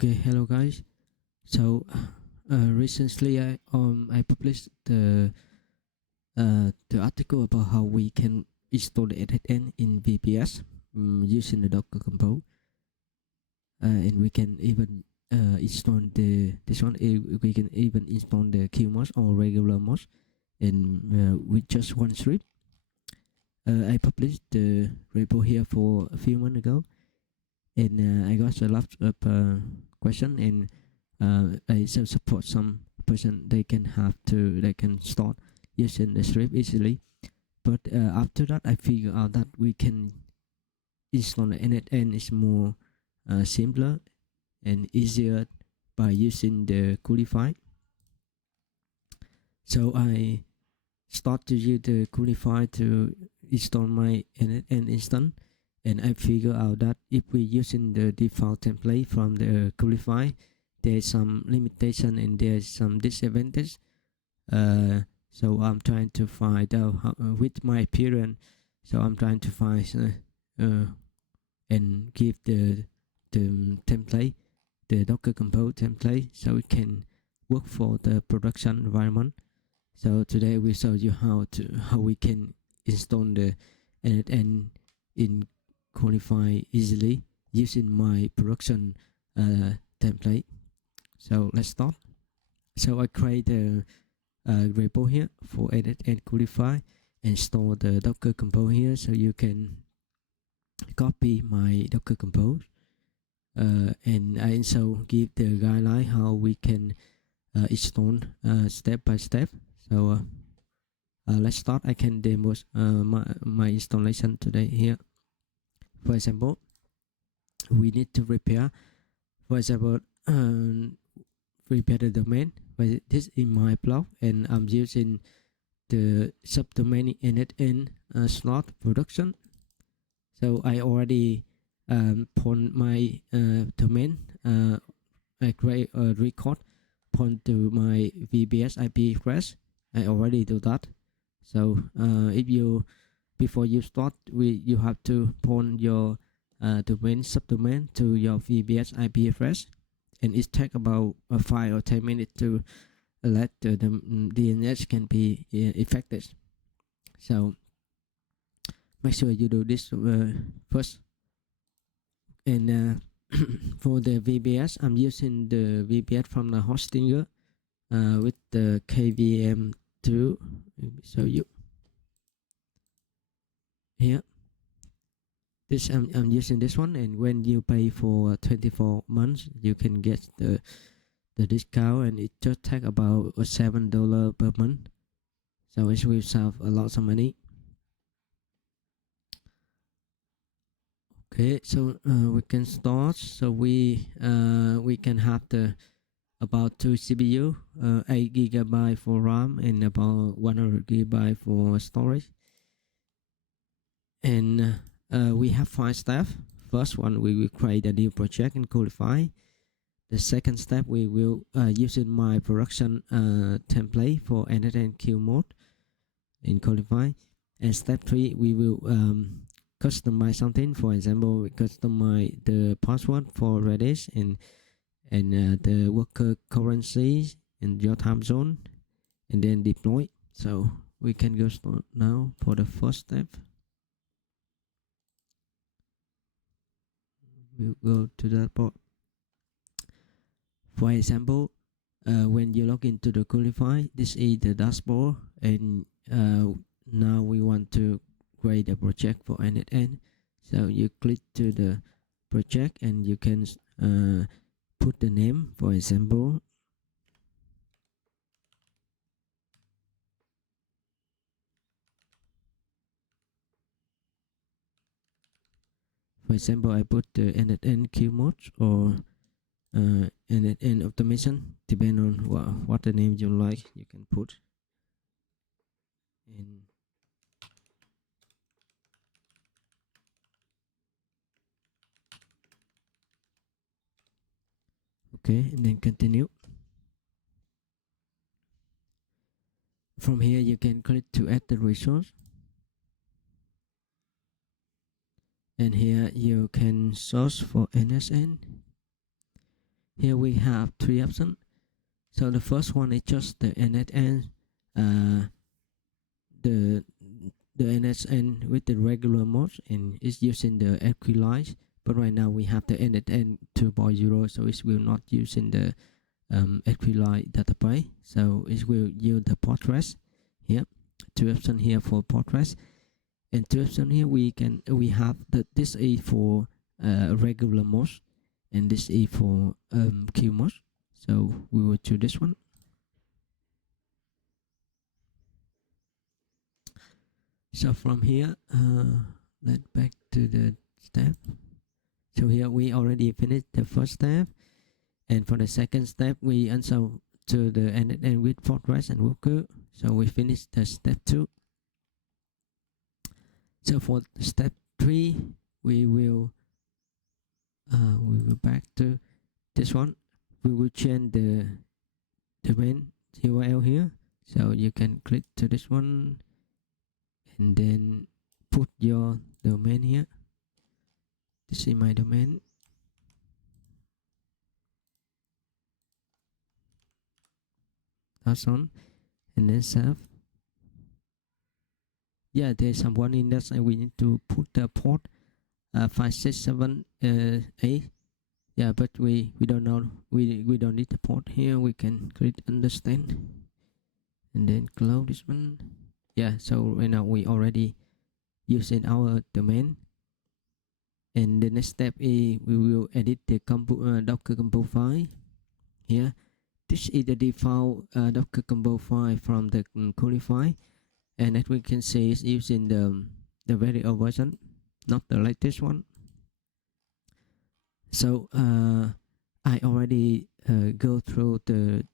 Okay, hello guys. So recently I published the article about how we can install the n8n in VPS using the Docker Compose, and we can even install this one. We can even install the Q mode or regular mode, and with just one script. I published the repo here for a few months ago, and I got a lot of question, and I support some person they can start using the script easily. But after that, I figure out that we can install the n8n is more simpler and easier by using the Coolify. So I start to use the Coolify to install my n8n instance, and I figure out that if we using the default template from the Coolify, there's some limitation and there's some disadvantage. So I'm trying to find out how, with my appearance. So I'm trying to find and give the template, the Docker Compose template, so it can work for the production environment. So today we show you how we can install the n8n in Coolify easily using my production template. So let's start. So I create a repo here for n8n Coolify and store the Docker Compose here, so you can copy my Docker Compose. And I also give the guideline how we can install step by step. So let's start. I can demo my installation today here. For example, we need to repair, for example, repair the domain. But this is my blog, and I'm using the subdomain n8n slot production. So I already point my domain. I create a record point to my VPS IP address. I already do that. So if you before you start, you have to point your domain subdomain to your VPS IP address, and it takes about 5 or 10 minutes to let the DNS can be affected. So make sure you do this first. And for the VPS, I'm using the VPS from the hostinger with the KVM2. So you here, this I'm using this one, and when you pay for 24 months, you can get the discount, and it just take about $7 per month. So it will save a lot of money. Okay, so we can start. So we can have the about 2 CPU, 8 GB for RAM, and about 100 GB for storage. And we have 5 steps. First one, we will create a new project in Coolify. The second step, we will using my production template for n8n Q mode in Coolify. And step 3, we will customize something. For example, we customize the password for Redis and the worker currency in your time zone, and then deploy. So we can go start now for the first step. We'll go to that part. For example, when you log into the Coolify, this is the dashboard, and now we want to create a project for n8n. So you click to the project, and you can put the name, for example. For example, I put the n8n Q mode or n8n automation, depending on what the name you like, you can put. And okay, and then continue. From here, you can click to add the resource, and here you can search for n8n. here we have three options. So the first one is just the n8n, the n8n with the regular mode, and it's using the SQLite. But right now we have the n8n 2.0, so it will not using the SQLite database. So it will use the Postgres here. Two options here for Postgres, and two options here we have that this is for regular mode, and this is for queue mode. So we will choose this one. So from here, let's back to the step. So here we already finished the first step, and for the second step we answer to the n8n with Postgres and worker. So we finished the step 2. So for step 3, we will back to this one. We will change the domain URL here. So you can click to this one and then put your domain here. This is my domain. That's on, and then save. Yeah, there's someone in that, and we need to put the port 5678. Yeah, but we don't know, we don't need the port here. We can click understand and then close this one. Yeah, so right now we already using our domain, and the next step is we will edit the docker compose file here. This is the default docker compose file from the Coolify, and as we can see it's using the very old version, not the latest one. So I already go through the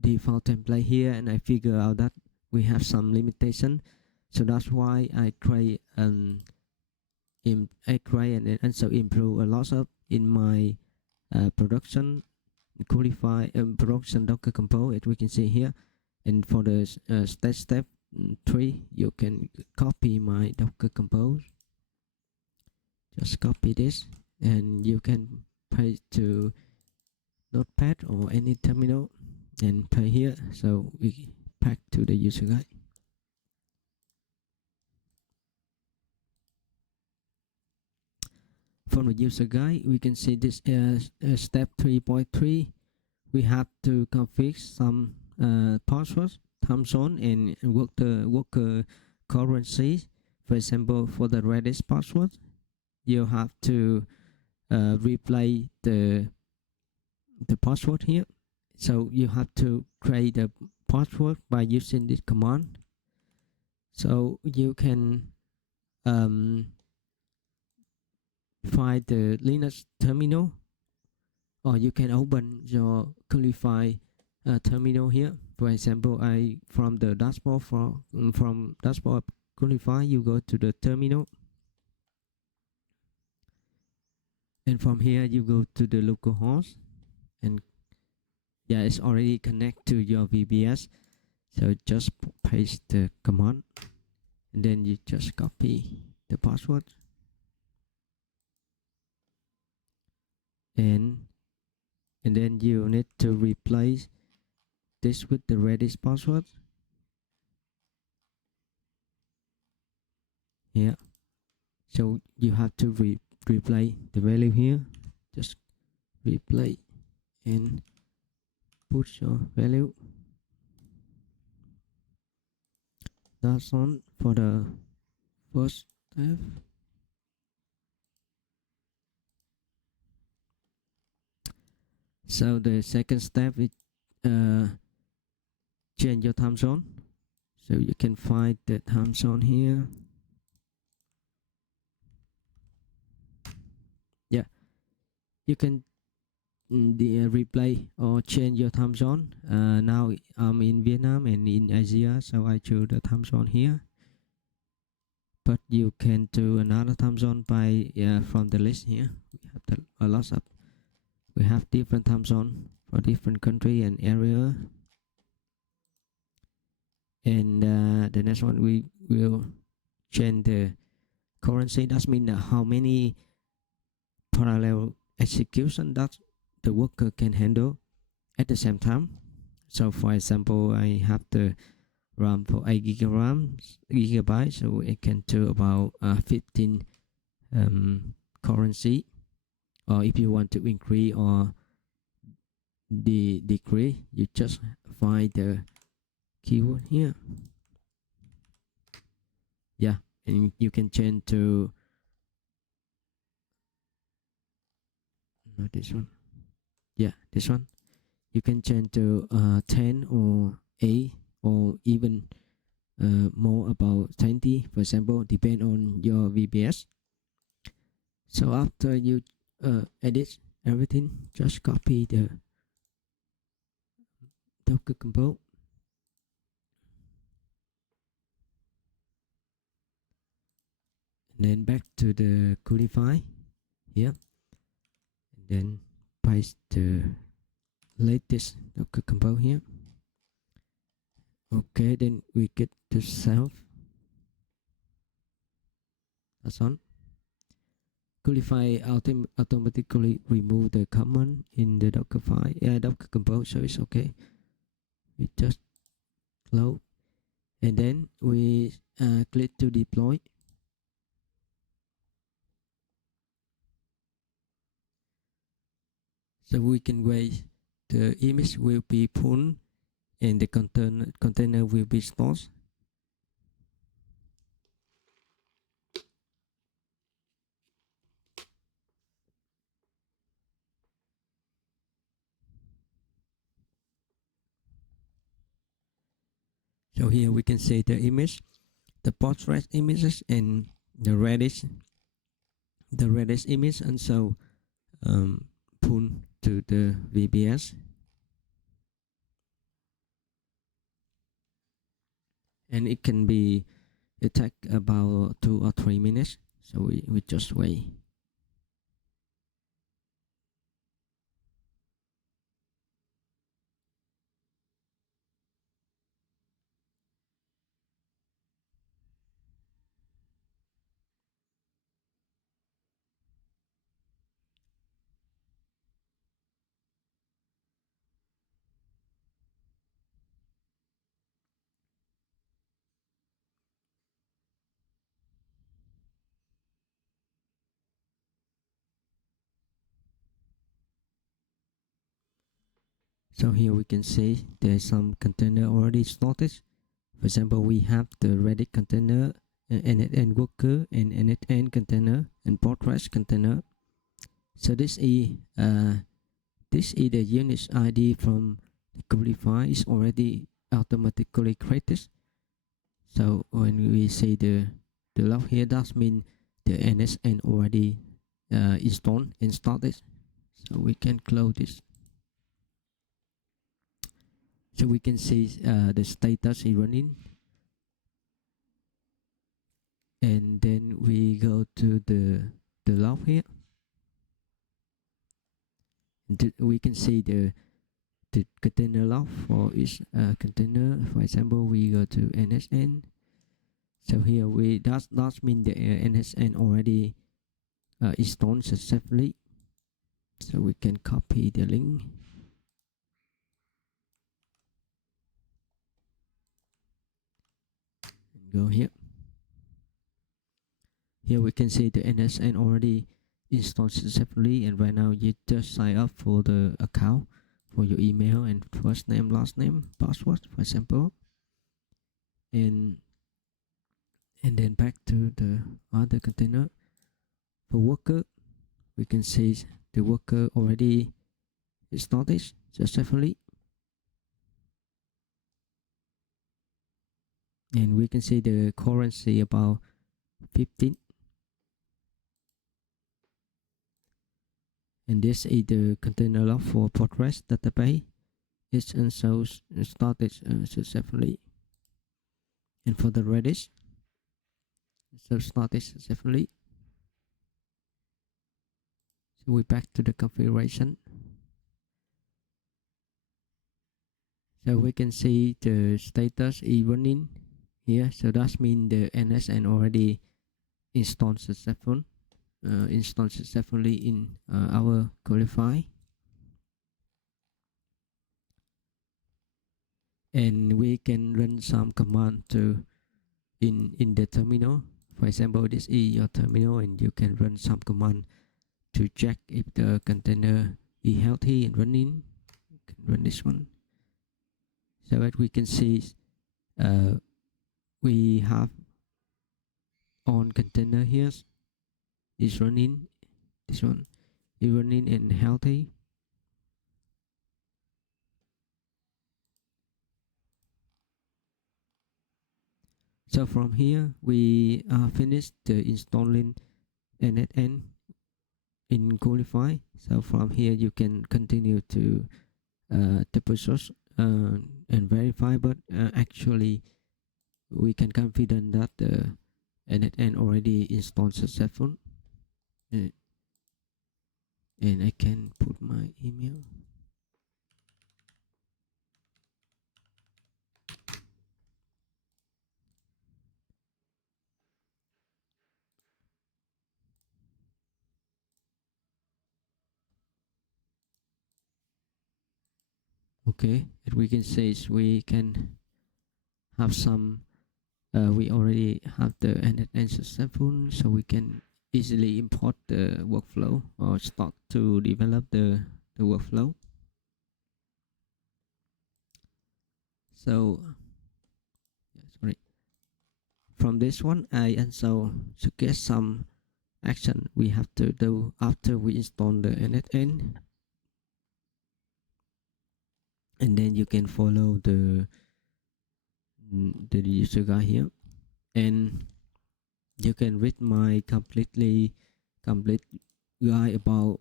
default template here, and I figure out that we have some limitation. So that's why I create and also improve a lot of in my production Coolify production docker compose, as we can see here. And for the step 3, you can copy my docker compose. Just copy this, and you can paste to Notepad or any terminal and paste here. So we back to the user guide. From the user guide, we can see this step 3.3. We have to configure some passwords, time zone, and worker currency. For example, for the Redis password, you have to replay the password here. So you have to create a password by using this command. So you can find the Linux terminal, or you can open your Coolify terminal here. For example, from the dashboard from dashboard Coolify, you go to the terminal, and from here you go to the localhost, and yeah, it's already connected to your VBS. So just paste the command, and then you just copy the password, and then you need to replace this with the Redis password here. So you have to replay the value here. Just replay and put your value. That's on for the first step. So the second step is change your time zone. So you can find the time zone here. Yeah, you can replay or change your time zone. Now I'm in Vietnam and in Asia, so I choose the time zone here. But you can do another time zone by from the list here. We have a lot of. We have different time zone for different country and area. And the next one we will change the currency. That means how many parallel execution that the worker can handle at the same time. So for example, I have the RAM for 8 gigabytes, so it can do about 15 currency. Or if you want to increase or decrease, you just find the keyword here. Yeah, and you can change to not this one. Yeah, this one. You can change to 10 or 8 or even more about 20, for example, depend on your VPS. So after you edit everything, just copy the Docker Compose. And then back to the Coolify here. And then paste the latest Docker Compose here. Okay, then we get to self. That's on. Coolify automatically remove the command in the Docker file, Docker Compose, so it's okay. We just close, and then we click to deploy. So we can wait. The image will be pulled, and the container will be stored. So here we can see the image, the portrait images, and the Redis image, and so pull to the VPS. And it can be, it take about 2 or 3 minutes, so we just wait. So here we can see there's some container already started. For example, we have the Redis container, n8n worker, and n8n container, and portrait container. So this is the unit ID from the Coolify is already automatically created. So when we say the log here, that means the n8n already installed and started. So we can close this. So we can see the status is running. And then we go to the log here. We can see the container log for each container. For example, we go to n8n. So here we that mean the n8n already installed successfully. So we can copy the link. Go here. Here we can see the n8n already installed successfully, and right now you just sign up for the account for your email and first name, last name, password, for example. And then back to the other container. For worker, we can see the worker already started successfully. And we can see the currency about 15. And this is the container log for Postgres database. It's also started successfully. And for the Redis, so started successfully. So we back to the configuration. So we can see the status is running here. So that means the n8n already installed successfully in our Coolify. and we can run some command to in the terminal. For example, this is your terminal, and you can run some command to check if the container is healthy and running. You can run this one. So as we can see, we have on container here is running. This one is running and healthy. So from here we finished the installing n8n in Coolify. So from here you can continue to troubleshoot and verify, but actually we can confident that the n8n already installed successful. And I can put my email. Okay, as we can see, we can have some. We already have the n8n successful, so we can easily import the workflow or start to develop the workflow. So, sorry. From this one, I also suggest some action we have to do after we install the n8n, and then you can follow the user guide here, and you can read my complete guide about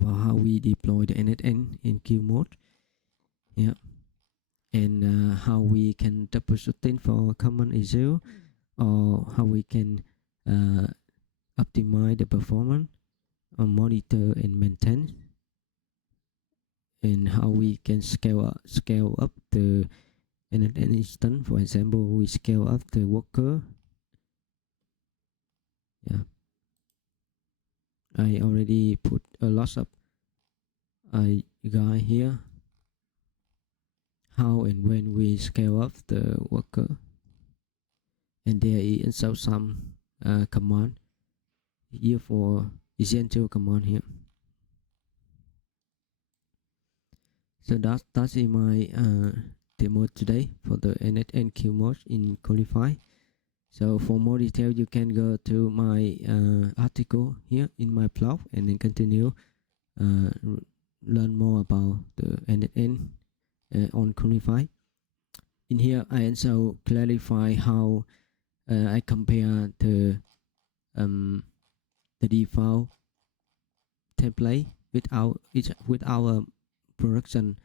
how we deploy the n8n in queue mode. Yeah, and how we can troubleshooting for common issue, or how we can optimize the performance, or monitor and maintain, and how we can scale up the n8n instance. For example, we scale up the worker. Yeah, I already put a lot of guide here, how and when we scale up the worker, and there is also some command here for essential command here. So that's in my demo today for the n8n queue mode in Coolify. So for more detail, you can go to my article here in my blog, and then continue learn more about the n8n on Coolify. In here, I also clarify how I compare the default template with our production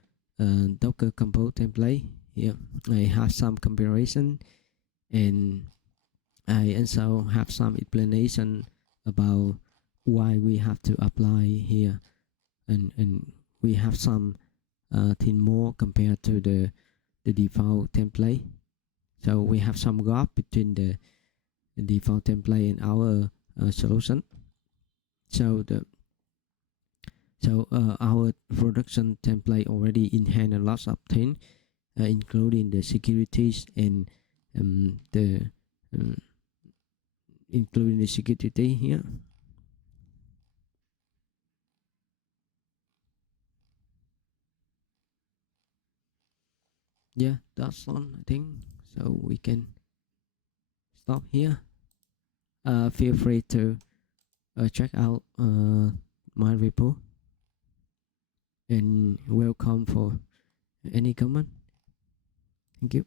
Docker Compose template. Here I have some comparison, and I also have some explanation about why we have to apply here, and we have some thing more compared to the default template. So we have some gap between the default template and our solution. So our production template already enhance a lot of things, including the securities and including the security here. Yeah, that's all, I think. So we can stop here. Feel free to check out my repo, and welcome for any comment. Thank you.